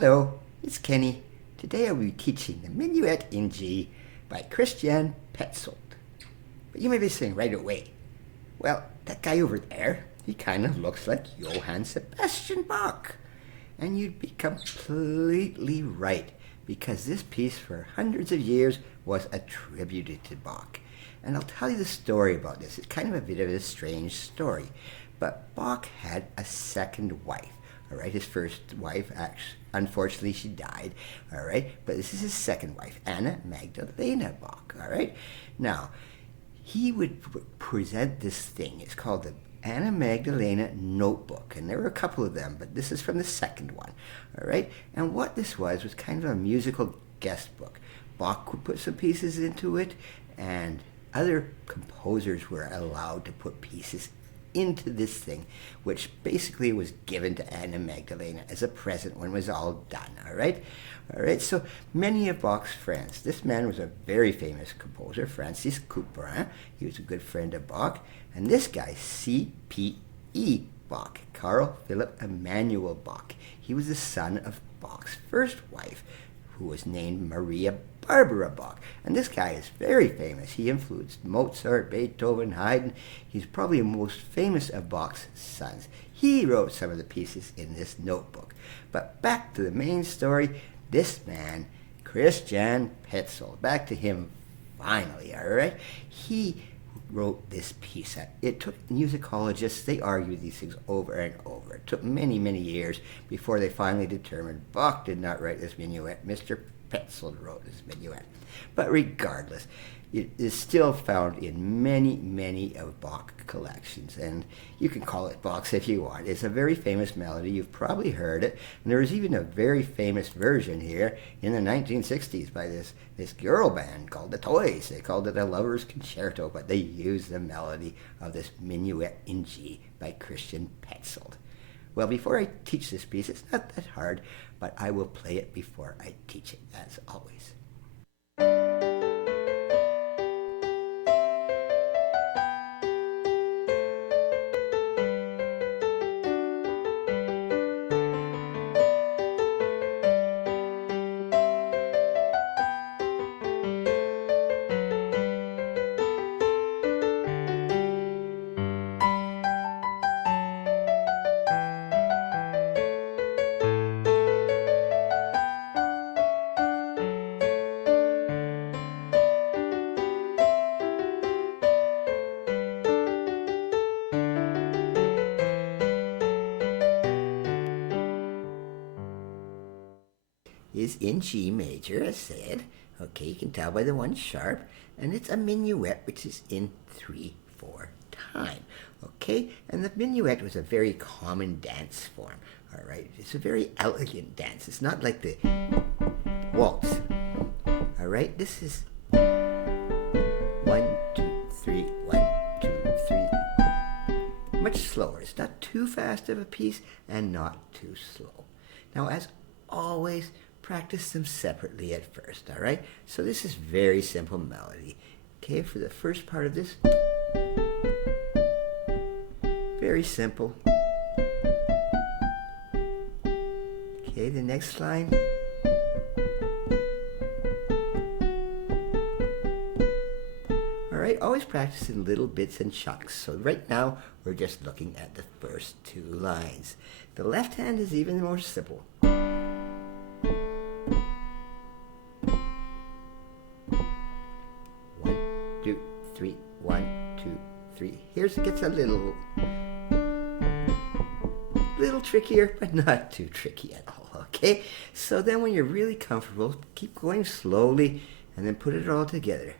Hello, it's Kenny. Today I'll be teaching the Minuet in G by Christian Petzold. But you may be saying right away, well, that guy over there, he kind of looks like Johann Sebastian Bach. And you'd be completely right, because this piece for hundreds of years was attributed to Bach. And I'll tell you the story about this. It's kind of a bit of a strange story. But Bach had a second wife. All right, his first wife, actually, unfortunately, she died. All right, but this is his second wife, Anna Magdalena Bach. All right, now he would present this thing. It's called the Anna Magdalena Notebook, and there were a couple of them, but this is from the second one. All right, and what this was kind of a musical guest book. Bach would put some pieces into it, and other composers were allowed to put pieces into this thing, which basically was given to Anna Magdalena as a present when it was all done. All right, so many of Bach's friends. This man was a very famous composer, Francis Couperin. He was a good friend of Bach. And this guy, C.P.E. Bach, Carl Philipp Emanuel Bach. He was the son of Bach's first wife, who was named Maria Barbara Bach. And this guy is very famous. He influenced Mozart, Beethoven, Haydn. He's probably the most famous of Bach's sons. He wrote some of the pieces in this notebook. But back to the main story, this man, Christian Petzold, back to him finally, all right? He wrote this piece. It took musicologists, they argued these things over and over. It took many, many years before they finally determined Bach did not write this minuet. Mr. Petzold wrote this minuet. But regardless, it is still found in many, many of Bach collections, and you can call it Bach's if you want. It's a very famous melody. You've probably heard it, and there was even a very famous version here in the 1960s by this girl band called the Toys. They called it a lover's concerto, but they used the melody of this Minuet in G by Christian Petzold. Well, before I teach this piece, it's not that hard, but I will play it before I teach it, as always. Is in G major, as said. Okay, you can tell by the one sharp, and it's a minuet, which is in 3/4 time. Okay, and the minuet was a very common dance form. All right, it's a very elegant dance. It's not like the waltz. All right, this is 1, 2, 3, 1, 2, 3. Much slower. It's not too fast of a piece and not too slow. Now, as always, practice them separately at first, all right? So this is very simple melody. Okay, for the first part of this, very simple. Okay, the next line. All right, always practice in little bits and chunks. So right now, we're just looking at the first two lines. The left hand is even more simple. 3, 1, 2, 3. Here's it gets a little trickier, but not too tricky at all, okay? So then when you're really comfortable, keep going slowly and then put it all together.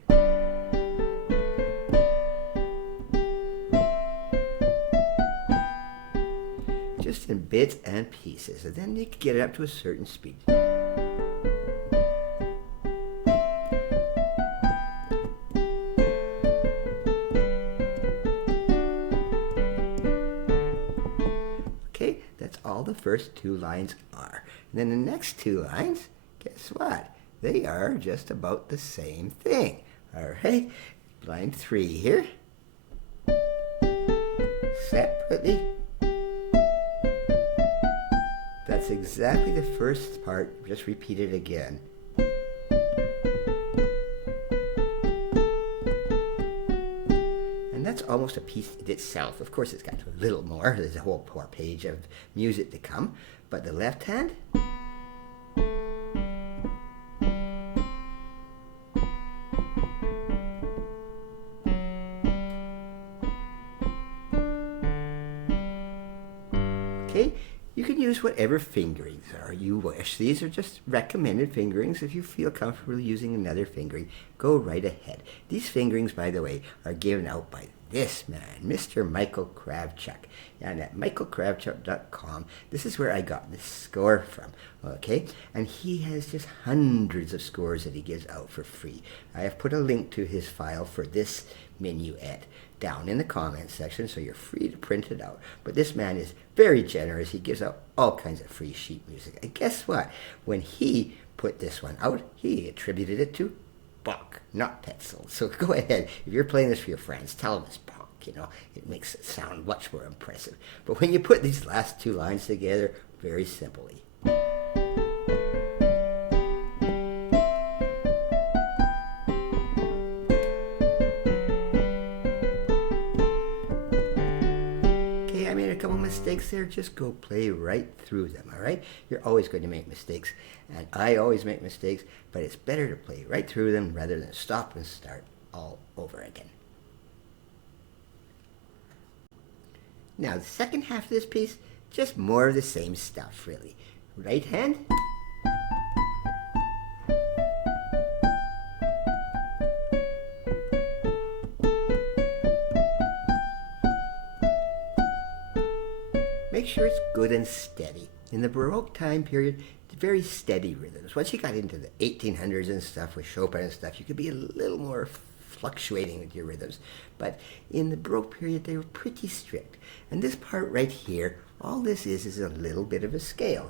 Just in bits and pieces, and then you can get it up to a certain speed. That's all the first two lines are. And then the next two lines, guess what? They are just about the same thing. All right, line 3 here. Separately. That's that's exactly the first part. Just repeat it again. And that's almost a piece in itself. Of course, it's got a little more. There's a whole page of music to come. But the left hand, okay, you can use whatever fingerings are you wish. These are just recommended fingerings. If you feel comfortable using another fingering, go right ahead. These fingerings, by the way, are given out by this man, Mr. Michael Kravchuk. And at michaelkravchuk.com, this is where I got this score from, okay? And he has just hundreds of scores that he gives out for free. I have put a link to his file for this minuet down in the comments section, so you're free to print it out. But this man is very generous. He gives out all kinds of free sheet music. And guess what? When he put this one out, he attributed it to Bach, not Petzold. So go ahead. If you're playing this for your friends, tell them it's Bach. You know, it makes it sound much more impressive. But when you put these last two lines together, very simply. I made a couple mistakes there. Just go play right through them, all right? You're always going to make mistakes, and I always make mistakes, but it's better to play right through them rather than stop and start all over again. Now, the second half of this piece, just more of the same stuff, really. Right hand. Make sure it's good and steady. In the Baroque time period, it's very steady rhythms. Once you got into the 1800s and stuff with Chopin and stuff, you could be a little more fluctuating with your rhythms. But in the Baroque period, they were pretty strict. And this part right here, all this is a little bit of a scale.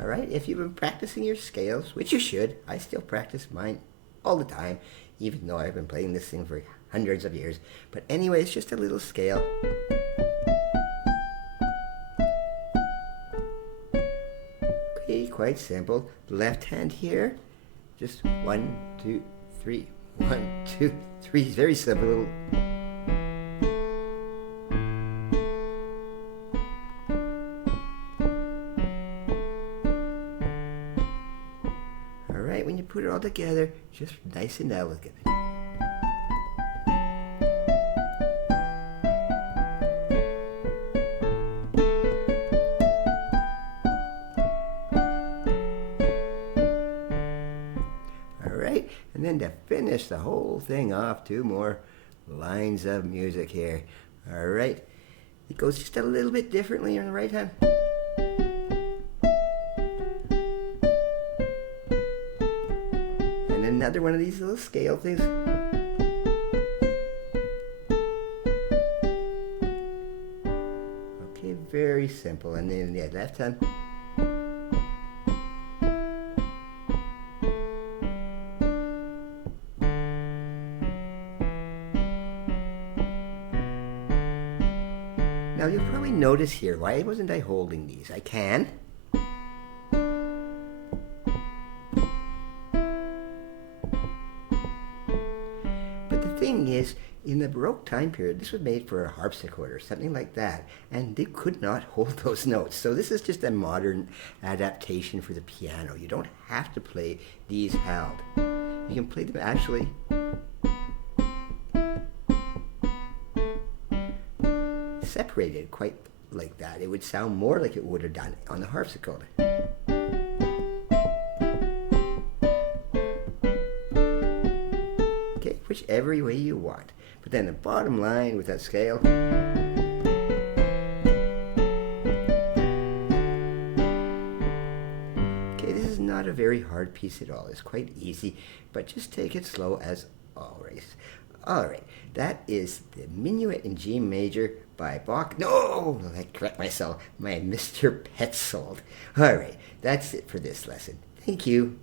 All right, if you've been practicing your scales, which you should, I still practice mine all the time, even though I've been playing this thing for hundreds of years. But anyway, it's just a little scale. Okay, quite simple. Left hand here, just 1, 2, 3, 1, 2, 3. Very simple. All right, when you put it all together, just nice and elegant. And then to finish the whole thing off, 2 more lines of music here. All right. It goes just a little bit differently on the right hand. And another one of these little scale things. Okay, very simple. And then the left hand. Now you'll probably notice here, why wasn't I holding these? I can. But the thing is, in the Baroque time period, this was made for a harpsichord or something like that, and they could not hold those notes. So this is just a modern adaptation for the piano. You don't have to play these held. You can play them actually separated quite like that. It would sound more like it would have done on the harpsichord. Okay, whichever way you want. But then the bottom line with that scale. Okay, this is not a very hard piece at all. It's quite easy, but just take it slow as always. All right, that is the Minuet in G major by Bach. No, I correct myself, my Mr. Petzold. All right, that's it for this lesson. Thank you.